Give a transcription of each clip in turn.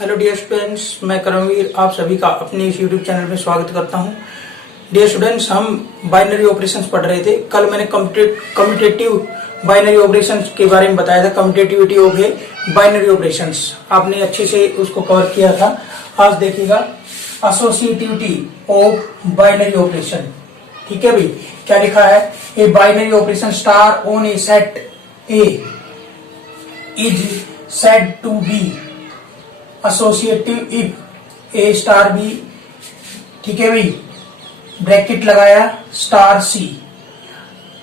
Hello dear students, मैं करमवीर आप सभी का अपने इस यूट्यूब चैनल में स्वागत करता हूं। डियर स्टूडेंट्स, हम बाइनरी ऑपरेशंस पढ़ रहे थे। कल मैंने कम्यूटेटिव बाइनरी ऑपरेशंस के बारे में बताया था, commutativity of a binary operations. आपने अच्छे से उसको कवर किया था। आज देखिएगा एसोसिएटिविटी ऑफ बाइनरी ऑपरेशन। ठीक है भाई, क्या लिखा है? ए binary operation star on a set A is said to be associative if A star B। ठीक है भाई, ब्रैकेट लगाया स्टार सी।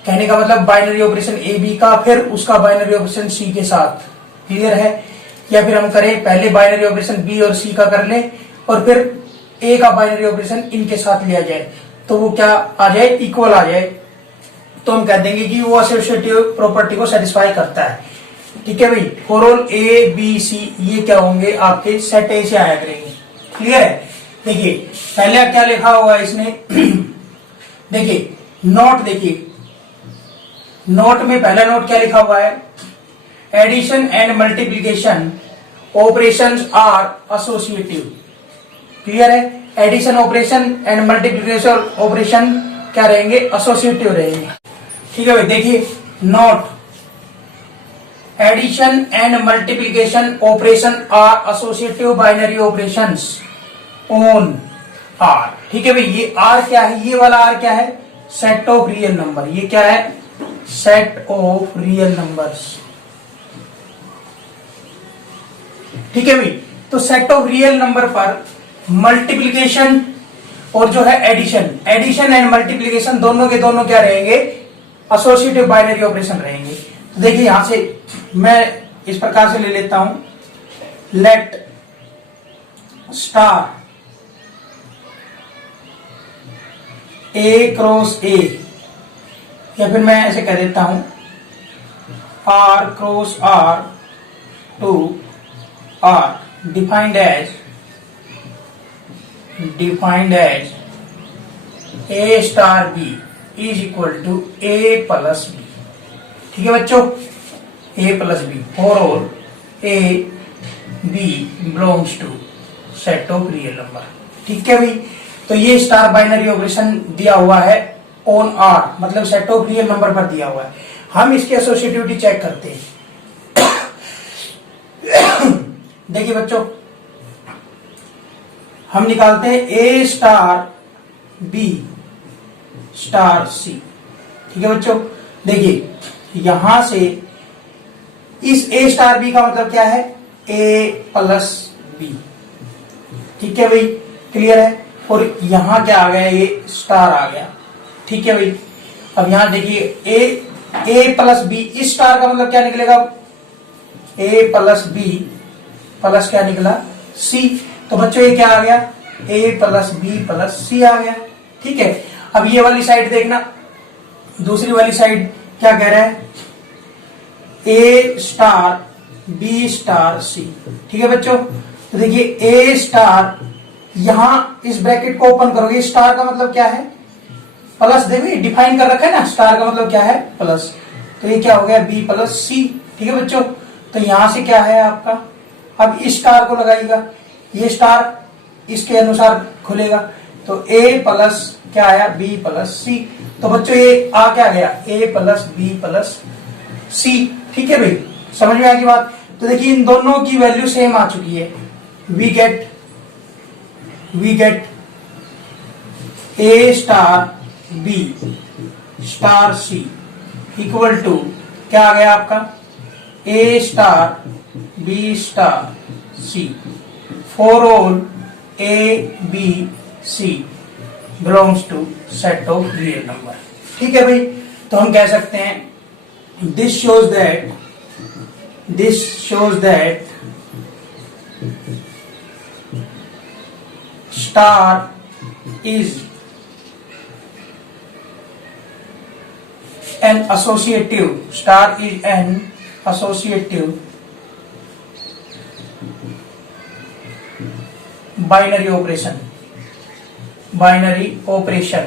कहने का मतलब बाइनरी ऑपरेशन ए बी का, फिर उसका बाइनरी ऑपरेशन सी के साथ। क्लियर है? या फिर हम करें पहले बाइनरी ऑपरेशन बी और सी का कर ले और फिर ए का बाइनरी ऑपरेशन इनके साथ लिया जाए, तो वो क्या आ जाए? इक्वल आ जाए। तो हम कह देंगे कि वो एसोसिएटिव प्रॉपर्टी को सेटिस्फाई करता है। ठीक है भाई, for all A B C ये क्या होंगे? आपके सेट ए से आया करेंगे। क्लियर है? देखिए पहले क्या लिखा हुआ है इसने देखिए नोट, देखिए नोट में पहला नोट क्या लिखा हुआ है? Addition and multiplication operations are associative. Clear है? Addition operation and multiplication operation क्या रहेंगे? एसोसिएटिव रहेंगे। ठीक है भाई, देखिए note addition and multiplication operation are associative binary operations on R. ठीक है भाई, ये आर क्या है? ये वाला आर क्या है? Set of real number. ये क्या है? Set of real numbers. ठीक है भाई, तो सेट ऑफ रियल नंबर पर मल्टीप्लीकेशन और जो है एडिशन एंड मल्टीप्लीकेशन दोनों के दोनों क्या रहेंगे? एसोसिएटिव बाइनरी ऑपरेशन रहेंगे। तो देखिए यहां से मैं इस प्रकार से ले लेता हूं, let star A cross A, या फिर मैं ऐसे कह देता हूं R cross R to R defined as A star B is equal to A plus B. ठीक है बच्चों, A plus B for all A B belongs to set of real number. ठीक है भाई, तो ये स्टार बाइनरी ऑपरेशन दिया हुआ है ऑन आर, मतलब सेट ऑफ रियल नंबर पर दिया हुआ है। हम इसकी एसोसिएटिविटी चेक करते हैं। देखिए बच्चों, हम निकालते हैं ए स्टार बी स्टार सी। ठीक है बच्चों, देखिए यहां से इस ए स्टार बी का मतलब क्या है? ए प्लस बी। ठीक है भाई, क्लियर है? और यहां क्या आ गया? ये स्टार आ गया। ठीक है भाई, अब यहां देखिए ए प्लस बी, इस स्टार का मतलब क्या निकलेगा? ए प्लस बी प्लस क्या निकला? सी। तो बच्चों ये क्या आ गया? ए प्लस बी प्लस सी आ गया। ठीक है, अब ये वाली साइड देखना, दूसरी वाली साइड क्या कह रहा है? ए स्टार बी स्टार सी। ठीक है बच्चों, तो देखिए ए स्टार, यहां इस ब्रैकेट को ओपन करोगे, स्टार का मतलब क्या है? प्लस। देखिए डिफाइन कर रखा है ना, स्टार का मतलब क्या है? प्लस। तो ये क्या हो गया? B plus C. ठीक है बच्चों, तो यहां से क्या है आपका? अब इस स्टार को लगाइएगा, ये स्टार इसके अनुसार खुलेगा, तो ए प्लस क्या आया? बी प्लस सी। तो बच्चों ये आ क्या गया? ए प्लस बी प्लस सी। ठीक है भाई, समझ में आ गई बात? तो देखिए इन दोनों की वैल्यू सेम आ चुकी है। We get A star B star C equal to क्या आ गया आपका? A star B star C for all A B C belongs to set of real number. ठीक है भाई, तो हम कह सकते हैं this shows that star is an associative binary operation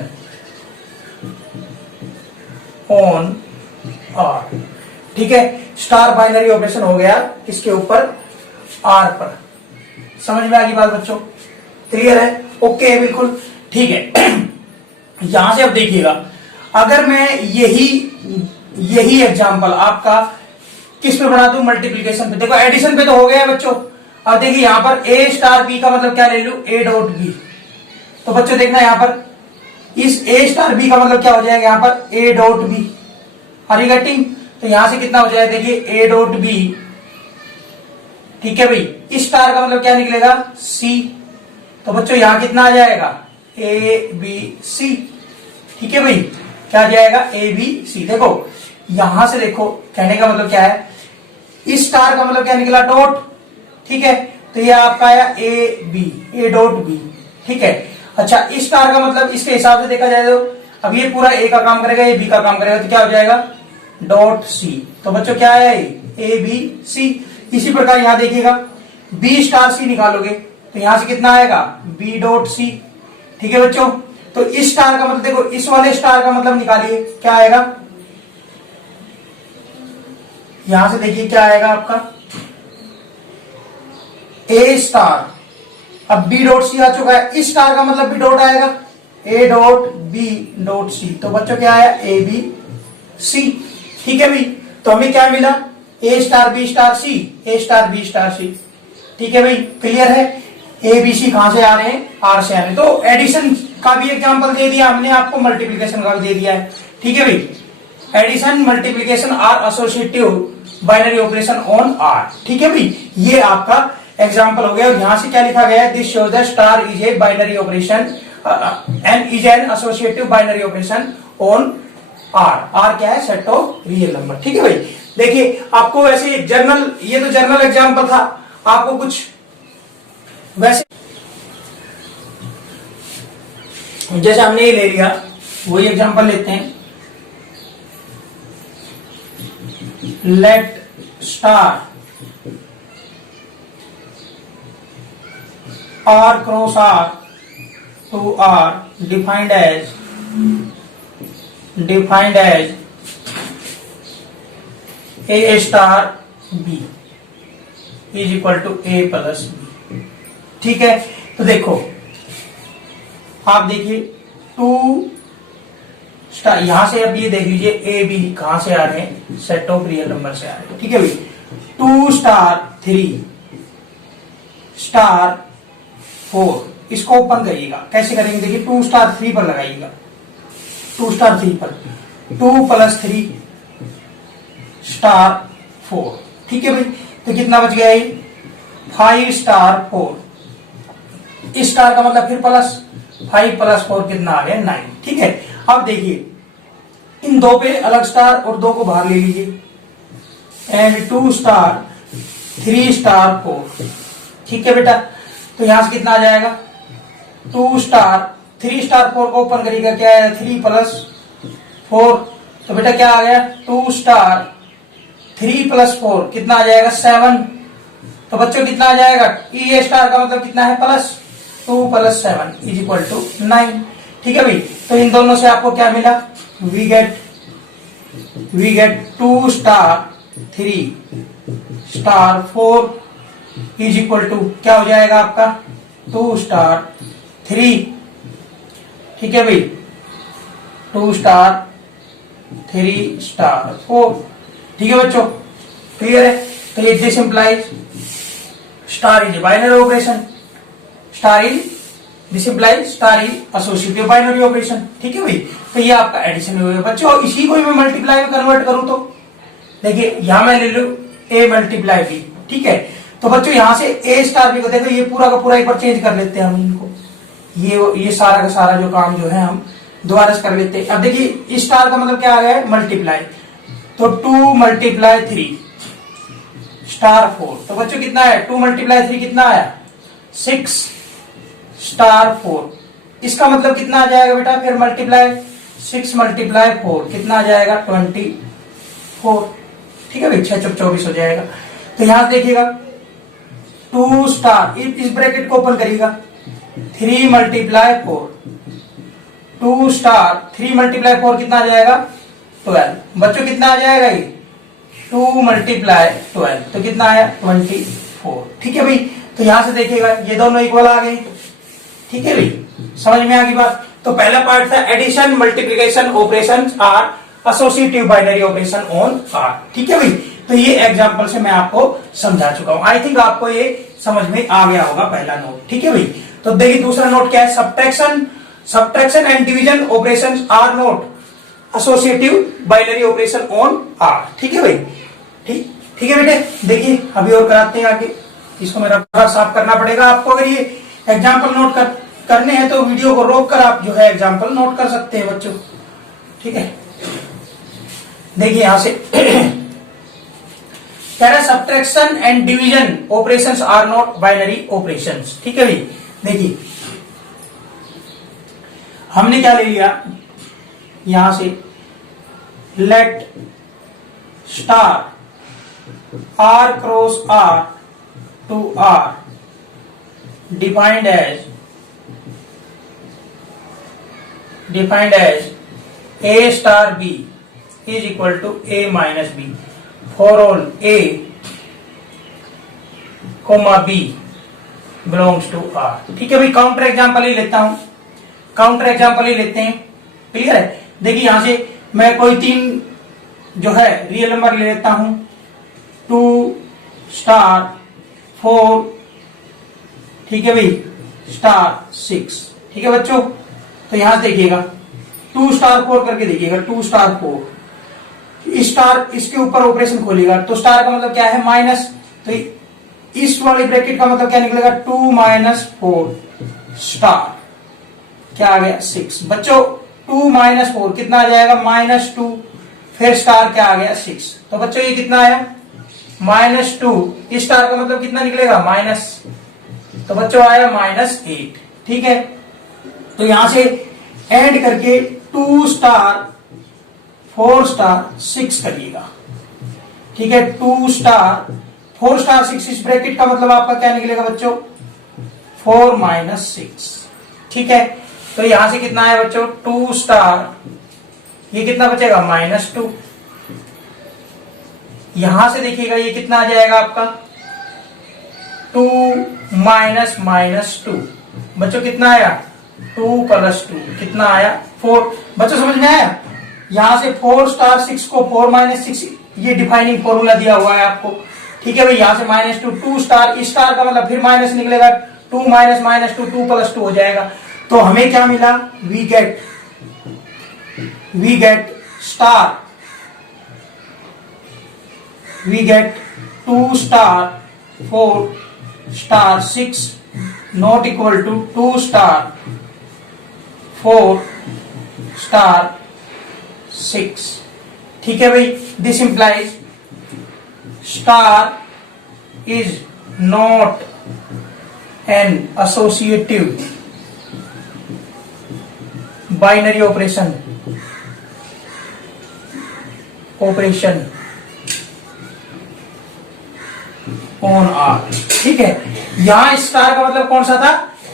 on R। ठीक है, स्टार बाइनरी ऑपरेशन हो गया किसके ऊपर? आर पर। समझ में आ गई बात बच्चों? क्लियर है? ओके है बिल्कुल ठीक है। यहां से अब देखिएगा, अगर मैं यही एग्जाम्पल आपका किस पे बना दूं, मल्टीप्लीकेशन पे। देखो एडिशन पे तो हो गया है बच्चों। अब देखिए यहां पर ए स्टार बी का मतलब क्या ले लूं, ए डॉट बी। तो बच्चों देखना यहां पर इस ए स्टार बी का मतलब क्या हो जाएगा, यहां पर A dot B. Are you getting? तो यहां से कितना हो जाएगा, देखिए ए डॉट बी, ठीक है भाई। इस स्टार का मतलब क्या निकलेगा, सी। तो बच्चों यहां कितना आ जाएगा, ए बी सी, ठीक है भाई। क्या आ जाएगा, ए बी सी। देखो यहां से देखो कहने का मतलब क्या है, इस स्टार का मतलब क्या निकला, डॉट, ठीक है। तो ये आपका आया A B, A dot B, ठीक है। अच्छा इस स्टार का मतलब इसके हिसाब से देखा जाए तो अब ये पूरा ए का काम करेगा, ये बी का काम करेगा, तो क्या हो जाएगा, डॉट सी। तो बच्चों क्या है, ए बी सी। इसी प्रकार यहां देखिएगा बी स्टार सी निकालोगे तो यहां से कितना आएगा, बी डॉट सी, ठीक है बच्चों। तो इस स्टार का मतलब देखो, इस वाले स्टार का मतलब निकालिए, क्या आएगा, यहां से देखिए क्या आएगा आपका, ए स्टार। अब बी डॉट सी आ चुका है, इस स्टार का मतलब भी डॉट आएगा, A dot B dot C. तो बच्चों क्या आया, ए बी सी, ठीक है भाई। तो हमें क्या मिला, ए स्टार बी स्टार सी, ए स्टार बी स्टार सी, ठीक है भाई। क्लियर है? ए बी सी कहां से आ रहे हैं, आर से आ रहे हैं। तो एडिशन का भी एग्जांपल दे दिया हमने आपको, मल्टीप्लिकेशन का भी दे दिया है, ठीक है भाई। Addition multiplication are associative binary operation on R, ठीक है भाई। ये आपका एग्जांपल हो गया। और यहां से क्या लिखा गया है, this shows the star is a binary operation and is an associative binary operation on R. R क्या है, सेट ऑफ रियल नंबर, ठीक है भाई। देखिए आपको वैसे जर्नल, ये तो जर्नल एग्जांपल था, आपको कुछ वैसे जैसे हमने ये ले लिया, वही एग्जांपल लेते हैं। Let star R cross R to R defined as A star B is equal to A plus B, ठीक है। तो देखो आप देखिए टू स्टार, यहां से अब ये देख लीजिए ए बी कहां से आ रहे हैं, सेट ऑफ रियल नंबर से आ रहे हैं, ठीक है भाई। 2 स्टार 3 स्टार 4, इसको ओपन करिएगा। कैसे करेंगे, देखिए 2 स्टार 3 पर लगाइएगा, 2 स्टार 3 पर, 2 प्लस 3 स्टार 4, ठीक है भाई। तो कितना बच गया, ये 5 स्टार 4। इस स्टार का मतलब फिर प्लस, 5 प्लस 4 कितना आ गया, 9, ठीक है। अब देखिए इन दो पे अलग स्टार और दो को बाहर ले लीजिए, एंड 2 स्टार 3 स्टार 4, ठीक है बेटा। तो यहां से कितना आ जाएगा, 2 स्टार 3 स्टार 4 को ओपन करिएगा, क्या है, 3 प्लस 4। तो बेटा क्या आ गया, 2 स्टार 3 प्लस 4 कितना आ जाएगा, 7। तो बच्चों कितना आ जाएगा, ई स्टार का मतलब कितना है, plus 2 plus 7 is equal to 9, ठीक है भाई। तो इन दोनों से आपको क्या मिला, we get 2 star 3 star 4 is equal to क्या हो जाएगा आपका, 2 स्टार 3, ठीक है भाई, 2 स्टार 3 स्टार 4, ठीक है बच्चों। क्लियर है? तो this implies star is a binary operation, this implies star is associative binary operation, ठीक है भाई। तो ये आपका एडिशन हो गया बच्चों। इसी को मैं मल्टीप्लाई में कन्वर्ट करूं तो देखिए यहां मैं ले लू ए मल्टीप्लाई बी, ठीक है। तो बच्चों यहां से ए स्टार बी को देखो, ये पूरा का पूरा एक बार चेंज कर लेते हैं हम इनको, ये सारा का सारा जो काम जो है हम दोबारा से कर लेते हैं। अब देखिए स्टार का मतलब क्या आ गया है, मल्टीप्लाई। तो 2 मल्टीप्लाई 3 स्टार 4। तो बच्चों कितना है, 2 मल्टीप्लाई 3 कितना आया, 6 स्टार 4। इसका मतलब कितना आ जाएगा बेटा, फिर मल्टीप्लाई 6 मल्टीप्लाई 4 कितना आ जाएगा, 24, ठीक है भाई। 6 चौक 24 हो जाएगा। तो यहां से देखिएगा 2 स्टार, इस ब्रैकेट को ओपन करिएगा, 3 मल्टीप्लाई 4, 2 स्टार 3 मल्टीप्लाई 4 कितना आ जाएगा, 12। बच्चों कितना आ जाएगा, ये 2 मल्टीप्लाई 12 तो कितना आया, 24, ठीक है भाई। तो यहां से देखिएगा ये दोनों इक्वल आ गए। ठीक है भाई, समझ में आ गई बात। तो पहला पार्ट था addition multiplication operation are associative binary operation on R. ठीक है भाई, तो ये एग्जांपल से मैं आपको समझा चुका हूं। आई थिंक आपको ये समझ में आ गया होगा पहला नोट। ठीक है भाई, तो देखिए दूसरा नोट क्या है, subtraction and division operation are not associative binary operation on R. ठीक है भाई, ठीक है बेटे। देखिए अभी और कराते हैं आगे, इसको मेरा पूरा साफ करना पड़ेगा आपको। अगर ये एग्जाम्पल नोट करने हैं तो वीडियो को रोक कर आप जो है एग्जाम्पल नोट कर सकते हैं बच्चों। ठीक है, देखिए यहां से कह रहा है subtraction and division operations are not binary operations. ठीक है भाई, देखिए हमने क्या ले लिया यहां से, let star R cross R to R defined as A star B is equal to A minus B for all A comma B belongs to R। ठीक है भाई, काउंटर एग्जांपल ही लेता हूं, काउंटर एग्जांपल ही लेते हैं। क्लियर है, देखिए यहां से मैं कोई 3 जो है रियल नंबर ले लेता हूं, 2 स्टार 4, ठीक है भाई, स्टार 6। ठीक है बच्चों, तो यहां से देखिएगा 2 स्टार 4 करके देखिएगा, 2 स्टार 4 स्टार, इसके ऊपर ऑपरेशन खोलिएगा तो स्टार का मतलब क्या है माइनस, तो इस वाले ब्रैकेट का मतलब क्या निकलेगा 2 माइनस 4 स्टार क्या आ गया 6। बच्चों 2 माइनस 4 कितना आ जाएगा -2, फिर स्टार क्या आ गया 6। तो बच्चों ये कितना आया -2, इस स्टार का मतलब कितना निकलेगा माइनस, तो बच्चों आया -8। ठीक है, तो यहां से ऐड करके 2 स्टार 4 स्टार 6 करिएगा। ठीक है, 2 स्टार 4 स्टार 6, इस ब्रैकेट का मतलब आपका क्या निकलेगा बच्चों 4 माइनस 6। ठीक है, तो यहां से कितना आया बच्चों 2 स्टार, ये कितना बचेगा -2। यहां से देखिएगा ये कितना आ जाएगा आपका 2 माइनस -2। बच्चों कितना आया 2 + 2 कितना आया 4। बच्चों समझ में आया, यहां से 4 स्टार 6 को 4 माइनस 6, ये डिफाइनिंग फॉर्मूला दिया हुआ है आपको। ठीक है भाई, यहां से -2, 2 स्टार, इस स्टार का मतलब फिर माइनस निकलेगा, 2 माइनस -2 2 + 2 हो जाएगा। तो हमें क्या मिला, we get star, we get 2 star 4 star 6 not equal to 2 star 4 star 6। ठीक है भाई, this implies star is not an associative binary operation on R. ठीक है, यहां स्टार का मतलब कौन सा था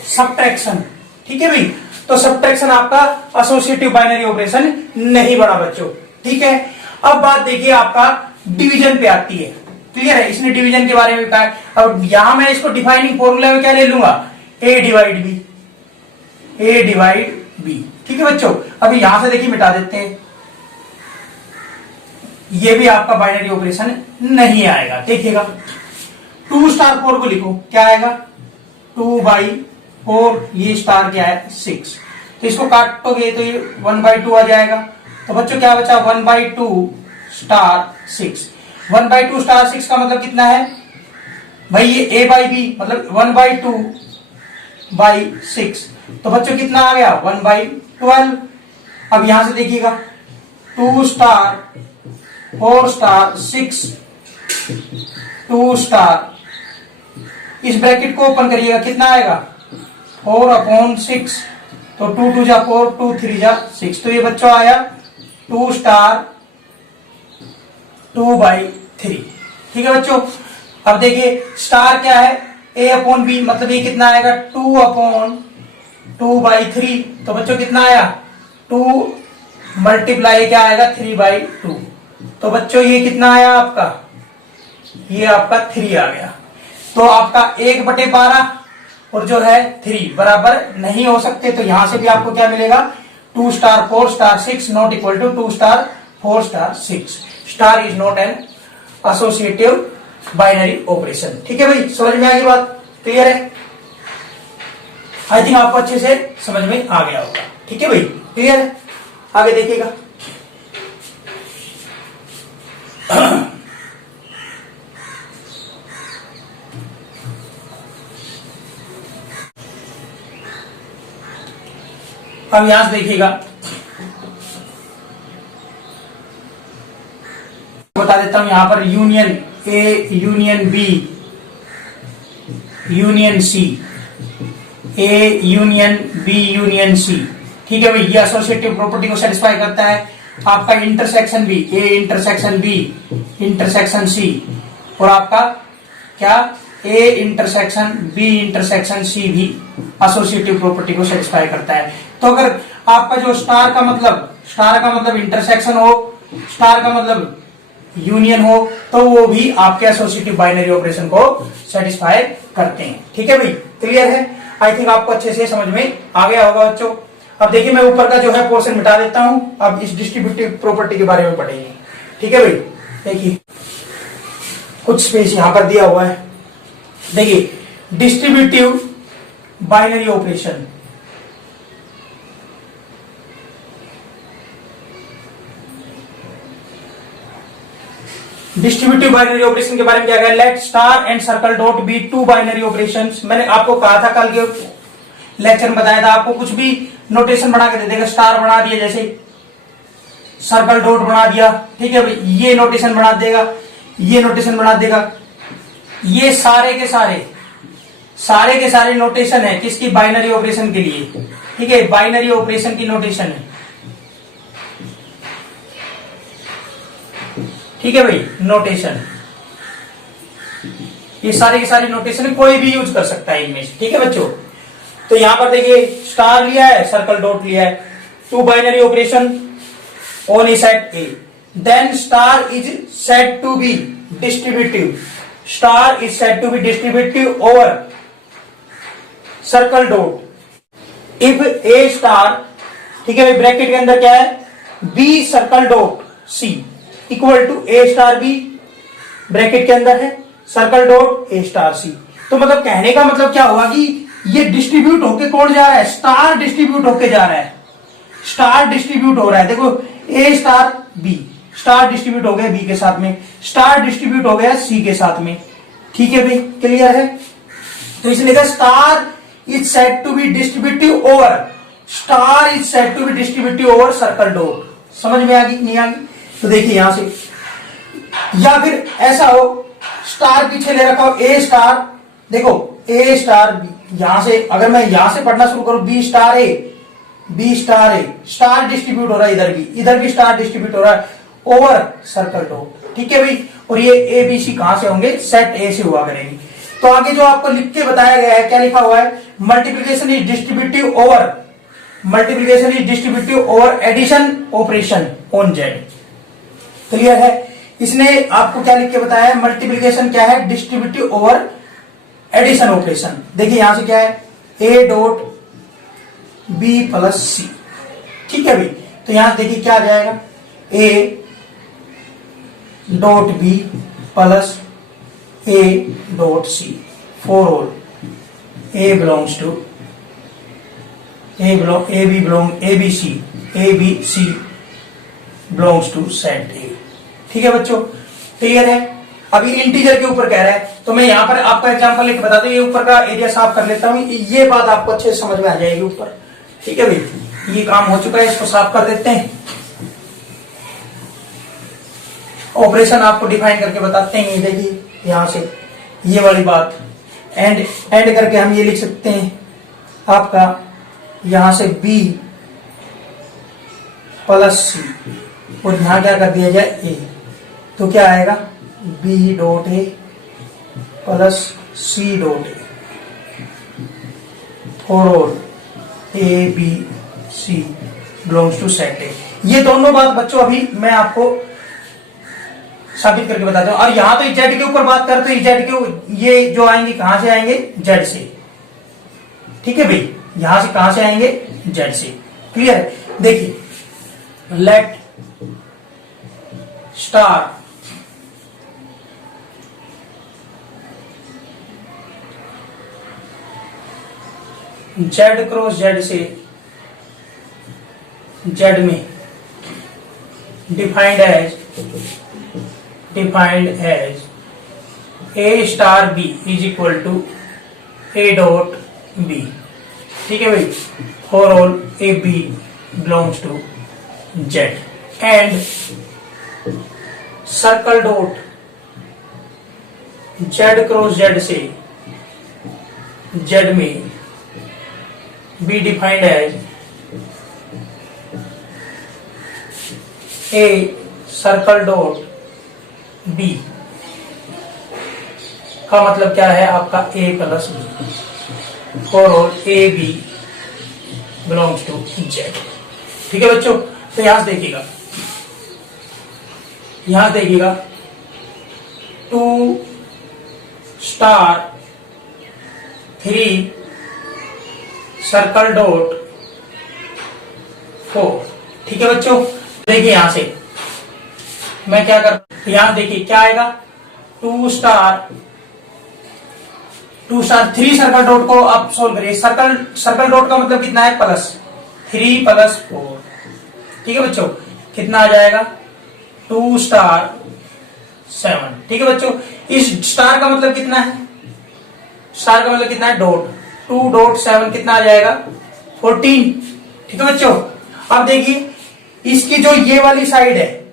सब्ट्रैक्शन। ठीक है भाई, तो सब्ट्रैक्शन आपका एसोसिएटिव बाइनरी ऑपरेशन नहीं बना बच्चों। ठीक है, अब बात देखिए आपका डिवीजन पे आती है। क्लियर है, इसने डिवीजन के बारे में कहा है। अब यहां मैं इसको डिफाइनिंग फॉर्मूला में क्या ले लूंगा A डिवाइड B। ठीक है बच्चों, अभी यहां से देखिए मिटा देते हैं, ये भी आपका बाइनरी ऑपरेशन नहीं आएगा। देखिएगा 2 स्टार 4 को लिखो, क्या आएगा 2/4, ये स्टार क्या है 6, तो इसको काटोगे तो ये 1/2 आ जाएगा। तो बच्चों क्या बचा 1/2 स्टार 6। 1/2 स्टार 6 का मतलब कितना है भाई, ये A/B मतलब 1/2/6। तो बच्चों कितना आ गया 1/12। अब यहां से देखिएगा 2 स्टार 4 स्टार 6 2 स्टार, इस ब्रैकेट को ओपन करिएगा, कितना आएगा 4/6, तो 2 2 जा 4, 2 3 जा 6, तो ये बच्चों आया 2 स्टार 2/3। ठीक है बच्चों, अब देखिए स्टार क्या है A/B, मतलब ये कितना आएगा 2/2/3। तो बच्चों कितना आया 2 मल्टीप्लाई क्या आएगा 3/2। तो बच्चों ये कितना आया आपका, ये आपका 3 आ गया। तो आपका 1/12 और जो है 3 बराबर नहीं हो सकते, तो यहां से भी आपको क्या मिलेगा, 2 star 4 star 6 not equal to 2 star 4 star 6। Star is not an associative binary operation. ठीक है भाई, समझ में आ गई बात, क्लियर है? आई थिंक आपको अच्छे से समझ में आ गया होगा। ठीक है भाई, क्लियर है? आगे देखिएगा। अब यहां से देखिएगा, बता देता हूं यहां पर union A, union B, union C, A union B union C. ठीक है भाई, ये एसोसिएटिव प्रॉपर्टी को सेटिस्फाई करता है। आपका intersection B, A intersection B intersection C, और आपका क्या, A intersection B intersection C भी एसोसिएटिव प्रॉपर्टी को सेटिस्फाई करता है। तो अगर आपका जो स्टार का मतलब इंटरसेक्शन हो, स्टार का मतलब यूनियन हो, तो वो भी आपके एसोसिएटिव बाइनरी ऑपरेशन को सेटिस्फाई करते हैं। ठीक है भाई, क्लियर है? आई थिंक आपको अच्छे से समझ में आ गया होगा बच्चों। अब देखिए, मैं ऊपर का जो है पोर्शन मिटा देता हूं, अब इस डिस्ट्रीब्यूटिव प्रॉपर्टी के बारे में पढ़ेंगे। ठीक है भाई, देखिए कुछ स्पेस यहां पर दिया हुआ है। देखिए, distributive binary operation, distributive binary operation के बारे में क्या कहा, let star and circle dot be two binary operations. मैंने आपको कहा था कल के लेक्चर में बताया था, आपको कुछ भी नोटेशन बना के दे देगा, स्टार बना दिया, जैसे सर्कल डॉट बना दिया, ठीक है भाई, ये नोटेशन बना देगा, ये नोटेशन बना देगा। ये सारे के सारे नोटेशन है किसकी, बाइनरी ऑपरेशन के लिए। ठीक है, बाइनरी ऑपरेशन की नोटेशन है। ठीक है भाई, नोटेशन, ये सारे के सारे नोटेशन कोई भी यूज कर सकता है इनमें से। ठीक है बच्चों, तो यहां पर देखिए स्टार लिया है, सर्कल डॉट लिया है, two binary operation on a set A, then star is said to be distributive, star is said to be distributive over circle dot if A star, ठीक है भाई, ब्रैकेट के अंदर क्या है, B circle dot C equal to A star B, bracket के अंदर है circle dot A star C. तो मतलब कहने का मतलब क्या हुआ कि ये डिस्ट्रीब्यूट होके कौन जा रहा है, स्टार डिस्ट्रीब्यूट होके जा रहा है, स्टार डिस्ट्रीब्यूट हो रहा है। देखो, ए स्टार बी, स्टार डिस्ट्रीब्यूट हो गया बी के साथ में, स्टार डिस्ट्रीब्यूट हो गया सी के साथ में। ठीक है भाई, क्लियर है? तो इसलिए लिखा star is said to be distributive over, star is said to be distributive over circle dot. समझ में आ गई, नहीं आ गई? तो देखिए यहां से, या फिर ऐसा हो, स्टार पीछे ले रखा हो, ए स्टार, देखो ए स्टार बी, यहां से अगर मैं यहां से पढ़ना शुरू करूं, बी स्टार ए, बी स्टार ए, स्टार डिस्ट्रीब्यूट हो रहा है, इधर भी स्टार डिस्ट्रीब्यूट हो रहा है ओवर सर्कल डॉट। ठीक है भाई, और ये ए बी सी कहां से होंगे, सेट ए से हुआ करेंगे। तो आगे जो आपको लिख के बताया गया है, क्या लिखा हुआ है, multiplication is distributive over, multiplication is distributive over addition operation on Z. Clear है? इसने आपको क्या लिख के बताया है, मल्टीप्लीकेशन क्या है, डिस्ट्रीब्यूटिव ओवर एडिशन ऑपरेशन। देखिए यहां से क्या है, A dot B plus C. ठीक है भाई, तो यहां देखिए क्या आ जाएगा, A dot B plus A dot C for all A belongs to A B C belongs to set A. ठीक है बच्चों, क्लियर है? अभी इंटीजर के ऊपर कह रहा है, तो मैं यहां पर आपका एग्जांपल लेके बताता हूं, ये ऊपर का एरिया साफ कर लेता हूं, ये बात आपको अच्छे से समझ में आ जाएगी ऊपर। ठीक है भाई, ये काम हो चुका है, इसको साफ कर देते हैं। ऑपरेशन आपको डिफाइन करके बताते हैं। देखिए यहां से ये वाली बात एंड करके हम ये लिख सकते हैं, आपका यहां से बी प्लस सी, और यहां क्या कर दिया जाए, ए, तो क्या आएगा, B dot A plus C dot A for all A B C belongs to set A. ये दोनों बात बच्चों अभी मैं आपको साबित करके बताते हैं। और यहां तो जेड के ऊपर बात करते हैं, जेड के ये जो आएंगे कहां से आएंगे, जेड से। ठीक है भाई, यहां से कहां से आएंगे, जेड से। क्लियर है? देखिए, let star Z cross Z से जेड में defined as A star B is equal to A dot B. ठीक है भाई, for all A B belongs to Z and circle dot Z cross Z से Z में be defined as A circle dot B का मतलब क्या है आपका, A plus B for all A B belongs to Z. ठीक है बच्चों, तो यहां से देखिएगा 2 स्टार 3 सर्कल डॉट 4। ठीक है बच्चों, देखिए यहां से मैं क्या कर, यहां देखिए क्या आएगा, 2 स्टार 3 सर्कल डॉट को आप सोल्व करिए। सर्कल डॉट का मतलब कितना है, प्लस 3 प्लस 4। ठीक है बच्चों, कितना आ जाएगा, 2 स्टार 7। ठीक है बच्चों, इस स्टार का मतलब कितना है, स्टार का मतलब कितना है, डॉट 2 डॉट 7 कितना आ जाएगा, 14। ठीक है बच्चों, अब देखिए इसकी जो ये वाली साइड है,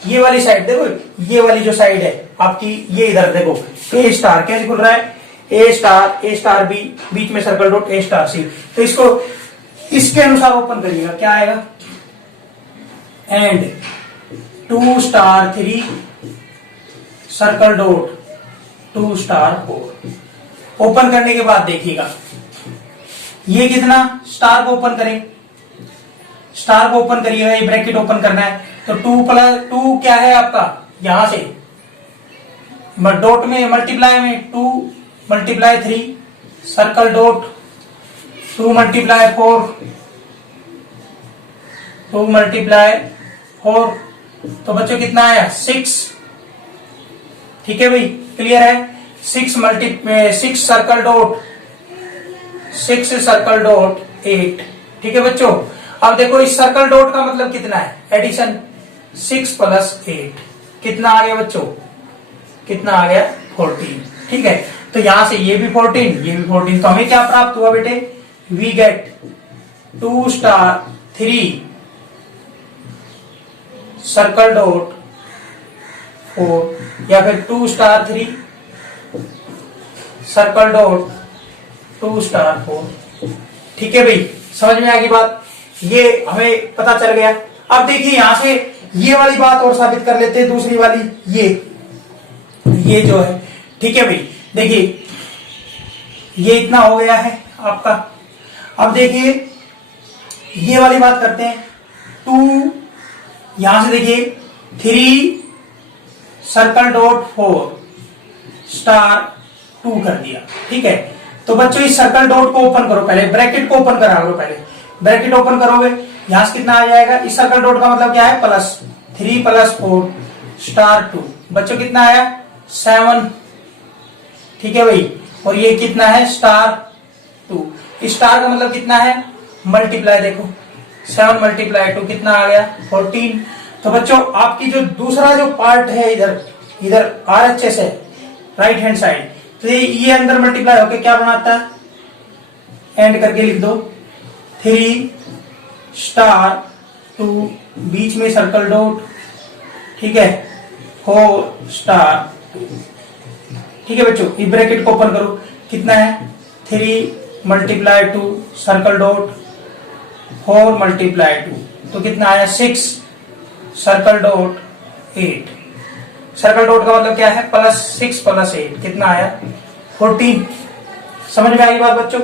ये वाली साइड देखो, ये वाली जो साइड है आपकी, ये इधर देखो, ए स्टार कैसे खुल रहा है, ए स्टार बी, बीच में circle dot A star C. तो इसको इसके अनुसार ओपन करिएगा, क्या आएगा, and 2 star 3 circle dot 2 star 4। Open करने के बाद देखिएगा ये कितना, स्टार को ओपन करें, स्टार को ओपन करिएगा, ये ब्रैकेट ओपन करना है, तो 2 प्लस 2 क्या है आपका, यहां से डॉट में मल्टीप्लाई में 2 multiply 3 circle dot 2 multiply 4 2 multiply 4, तो बच्चों कितना आया, 6। ठीक है भाई, क्लियर है, 6 सर्कल डॉट 8। ठीक है बच्चों, अब देखो इस सर्कल डॉट का मतलब कितना है, एडिशन 6 प्लस 8 कितना आ गया बच्चों, कितना आ गया, 14। ठीक है, तो यहां से ये भी 14 ये भी 14, तो हमें क्या प्राप्त हुआ बेटे, we get 2 star 3 circle dot 4 या फिर 2 स्टार 3 सर्कल डॉट 2 स्टार 4। ठीक है भाई, समझ में आ गई बात, ये हमें पता चल गया। अब देखिए यहां से ये वाली बात और साबित कर लेते हैं, दूसरी वाली ये जो है। ठीक है भाई, देखिए ये इतना हो गया है आपका। अब देखिए ये वाली बात करते हैं, 2 यहां से देखिए 3 सर्कल डॉट 4 स्टार 2 कर दिया। ठीक है, तो बच्चों इस सर्कल डॉट को ओपन करो, पहले ब्रैकेट को ओपन करा लो, पहले ब्रैकेट ओपन करोगे, यहां से कितना आ जाएगा, इस सर्कल डॉट का मतलब क्या है, प्लस 3 प्लस 4 स्टार 2। बच्चों कितना आया, 7। ठीक है भाई, और ये कितना है, स्टार 2। स्टार का मतलब कितना है, मल्टीप्लाई, देखो 7 मल्टीप्लाई 2 कितना आ गया, 14। तो बच्चों आपकी जो दूसरा जो पार्ट है, इधर RHS है, राइट हैंड साइड, तो ये अंदर मल्टीप्लाई होकर क्या बनाता है, एंड करके लिख दो, 3 स्टार 2 बीच में सर्कल डॉट, ठीक है, 4 स्टार 2। ठीक है बच्चों, इस ब्रैकेट को ओपन करो, कितना है, 3 मल्टीप्लाई 2 सर्कल डॉट 4 मल्टीप्लाई 2, तो कितना आया, 6 सर्कल डॉट 8। सर्कल डॉट का मतलब क्या है, प्लस 6 प्लस 8 कितना आया, 14। समझ में आई बात बच्चों।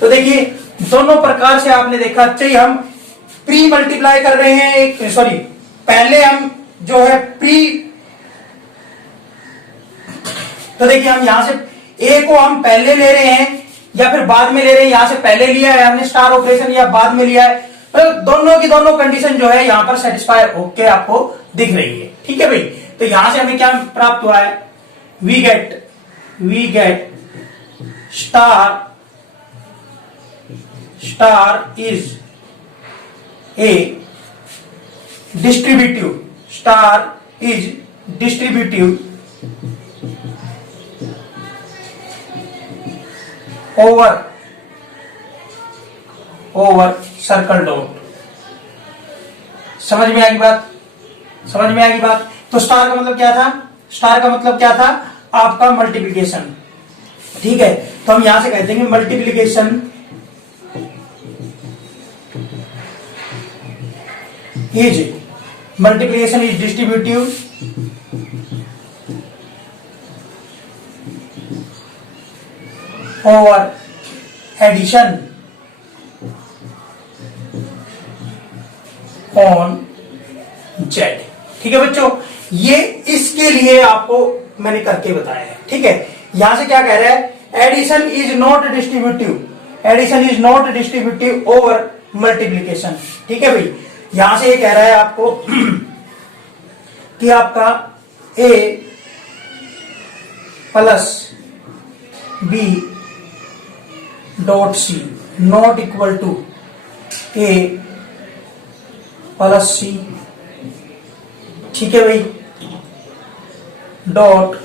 तो देखिए दोनों प्रकार से आपने देखा, चाहिए हम प्री मल्टीप्लाई कर रहे हैं, सॉरी पहले हम जो है प्री तो देखिए हम यहां से ए को हम पहले ले रहे हैं या फिर बाद में ले रहे हैं, यहां से पहले लिया है हमने स्टार ऑपरेशन या बाद में लिया है, तो दोनों की दोनों कंडीशन जो है यहां पर सेटिस्फाई होके आपको दिख रही है। ठीक है भाई, तो यहां से हमें क्या प्राप्त हुआ है, we get star is a distributive, star is distributive over circle dot. समझ में आएगी बात, समझ में आएगी बात। तो स्टार का मतलब क्या था, स्टार का मतलब क्या था आपका मल्टीप्लिकेशन। ठीक है, तो हम यहां से कहते हैं multiplication is distributive over addition on Z. ठीक है बच्चों, ये इसके लिए आपको मैंने करके बताया है। ठीक है, यहां से क्या कह रहा है, addition is not distributive, addition is not distributive over multiplication. ठीक है भाई, यहां से ये कह रहा है आपको कि आपका A plus B dot C not equal to A plus C. ठीक है भाई, dot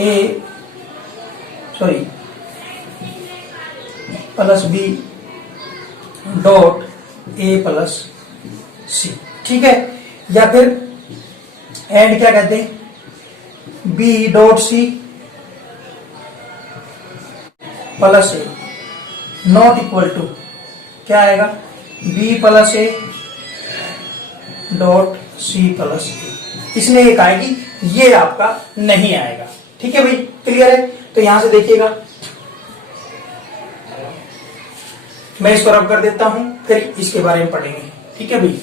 A sorry plus B dot A plus C. ठीक है, या फिर एंड क्या कहते हैं, B dot C plus A not equal to क्या आएगा, B plus A dot C plus A. इसमें एक आएगी, ये आपका नहीं आएगा। ठीक है भाई, क्लियर है। तो यहां से देखिएगा, मैं इसको रब कर देता हूं, फिर इसके बारे में पढ़ेंगे। ठीक है भाई,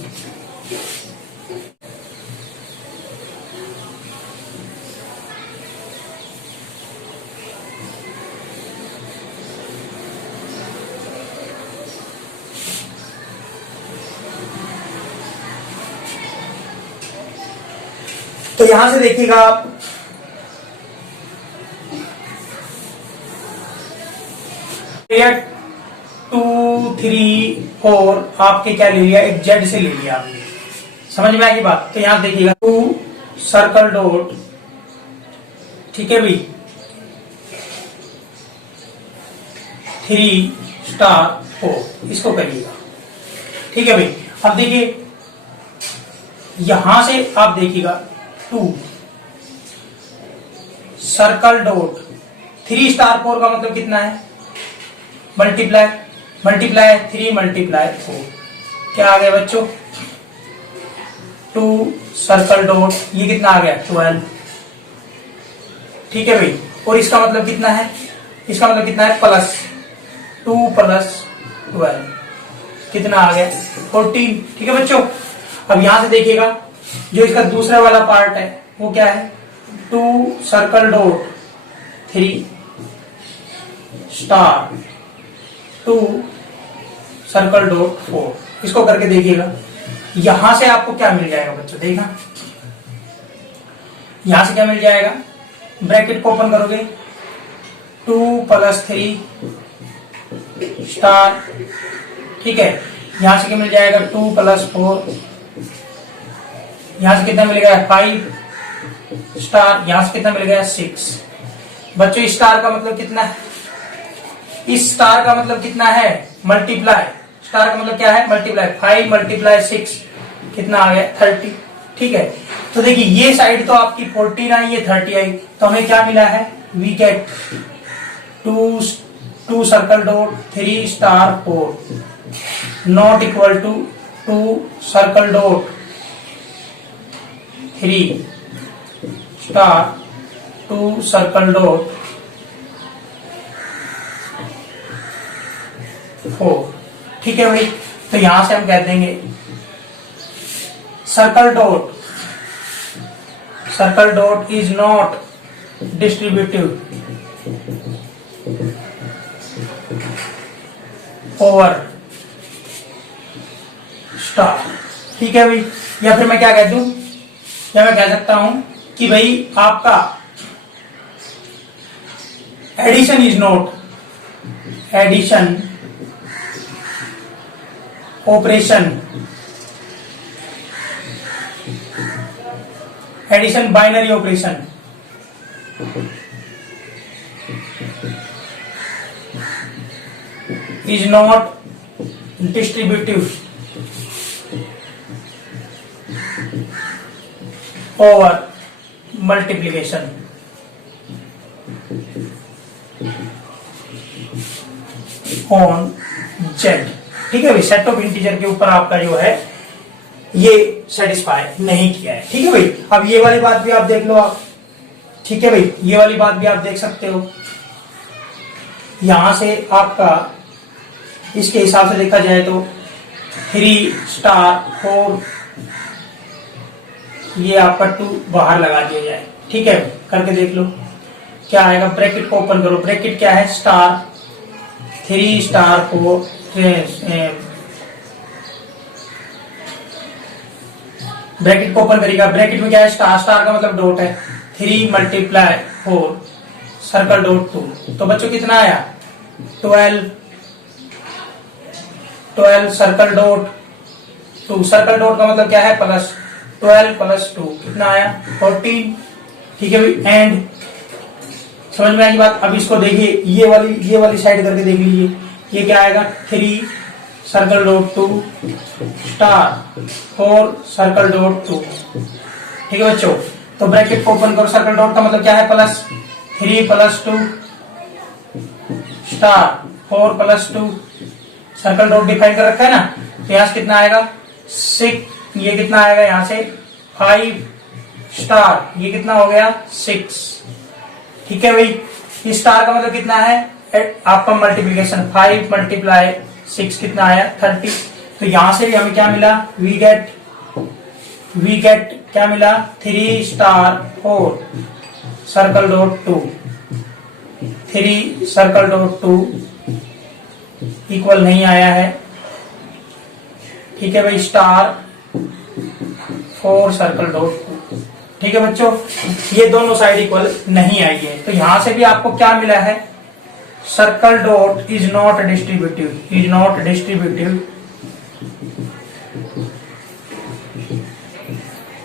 तो यहां से देखिएगा आप, पीरियड 2 3 4 आपके क्या ले लिया, एक जेड से ले लिया आपने। समझ में आएगी बात। तो यहां देखिएगा 2 सर्कल डॉट, ठीक है भाई, 3 स्टार 4, इसको करिएगा। ठीक है भाई, अब देखिए यहां से आप देखिएगा 2 सर्कल डॉट 3 स्टार 4 का मतलब कितना है, मल्टीप्लाई 3 मल्टीप्लाई 4, क्या आ गया बच्चों, 2 सर्कल डॉट, ये कितना आ गया 12। ठीक है भाई, और इसका मतलब कितना है, इसका मतलब कितना है, प्लस 2 प्लस 12 कितना आ गया 14। ठीक है बच्चों, अब यहां से देखिएगा जो इसका दूसरा वाला पार्ट है वो क्या है, 2 circle dot 3 star 2 circle dot 4, इसको करके देखिएगा। यहां से आपको क्या मिल जाएगा बच्चों, देखना यहां से क्या मिल जाएगा, ब्रैकेट को ओपन करोगे 2 प्लस 3 स्टार, ठीक है, यहां से क्या मिल जाएगा 2 प्लस 4, यहां से कितना मिल गया 5 स्टार, यहां से कितना मिल गया 6। बच्चों इस स्टार का मतलब कितना है, इस स्टार का मतलब कितना है, मल्टीप्लाई, स्टार का मतलब क्या है, मल्टीप्लाई, 5 मल्टीप्लाई 6 कितना आ गया 30। ठीक है, तो देखिए ये साइड तो आपकी 14 आई, ये 30 आई, तो हमें क्या मिला है, we get 2 circle dot 3 star 4 not equal to 2 circle dot 3 star 2 circle dot 4। ठीक है भाई, तो यहां से हम कह देंगे circle dot is not distributive over star. ठीक है भाई, या फिर मैं क्या कह दूं, या मैं कह सकता हूं कि भाई आपका addition is not, addition operation, addition binary operation is not distributive over multiplication। on z। ठीक है भाई, सेट ऑफ इंटीजर के ऊपर आपका जो है ये सेटिस्फाई नहीं किया है। ठीक है भाई, अब ये वाली बात भी आप देख लो आप। ठीक है भाई, ये वाली बात भी आप देख सकते हो। यहां से आपका इसके हिसाब से देखा जाए तो 3 स्टार 4, ये आपका 2 बाहर लगा दिया जाए। ठीक है, करके देख लो क्या आएगा। ब्रैकेट को ओपन करो, ब्रैकेट क्या है, स्टार 3 स्टार 4, ब्रैकेट को ओपन करेगा। ब्रैकेट में क्या है, स्टार, स्टार का मतलब डॉट है। 3 मल्टीप्लाई 4 सर्कल डॉट 2, तो बच्चों कितना आया 12 सर्कल डॉट 2, सर्कल डॉट का मतलब क्या है प्लस, 12 प्लस 2 कितना आया 14। ठीक है भाई, एंड समझ में आई बात। अब इसको देखिए, ये वाली साइड करके देख लीजिए, ये क्या आएगा 3 circle dot 2 star 4 circle dot 2। ठीक है बच्चों, तो ब्रैकेट को ओपन करो, सर्कल डॉट का मतलब क्या है plus, 3 plus 2 star 4 plus 2, circle dot define कर रखा है ना, तो यहां से कितना आएगा 6, ये कितना आएगा यहां से 5 स्टार, ये कितना हो गया 6। ठीक है भाई, इस स्टार का मतलब कितना है आपका मल्टीप्लीकेशन, 5 मल्टीप्लाई 6 कितना आया 30। तो यहां से भी हमें क्या मिला, वी गेट क्या मिला 3 star 4 circle dot 2, 3 circle dot 2 equal नहीं आया है। ठीक है भाई, स्टार 4 सर्कल डॉट 2। ठीक है बच्चों, ये दोनों साइड इक्वल नहीं आई है। तो यहां से भी आपको क्या मिला है, circle dot is not distributive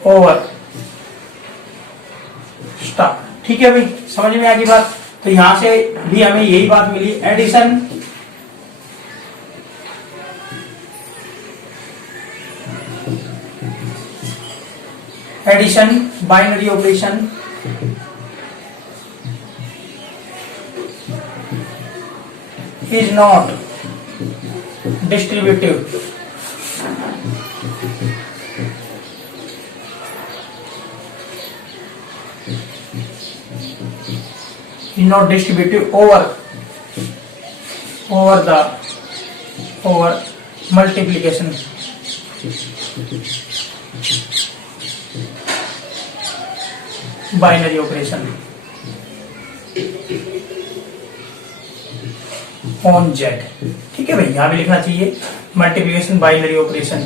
over star. ठीक है भाई, समझ में आ गई बात। तो यहां से भी हमें यही बात मिली, addition binary operation is not distributive over multiplication। Binary operation on Z. ठीक है भाई, यहां भी लिखना चाहिए multiplication binary operation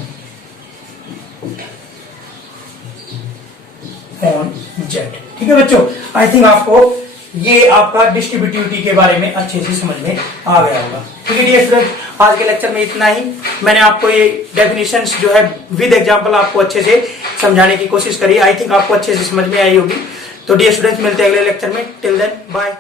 on Z. ठीक है बच्चों, आई थिंक आपको ये आपका डिस्ट्रीब्यूटिविटी के बारे में अच्छे से समझ में आ गया होगा। ठीक है डियर स्टूडेंट, आज के लेक्चर में इतना ही। मैंने आपको ये डेफिनेशंस जो है विद एग्जांपल आपको अच्छे से समझाने की कोशिश करी। आई थिंक आपको अच्छे से समझ में आई होगी। तो डियर स्टूडेंट्स, मिलते हैं अगले लेक्चर में। Till then bye.